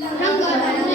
两个，两。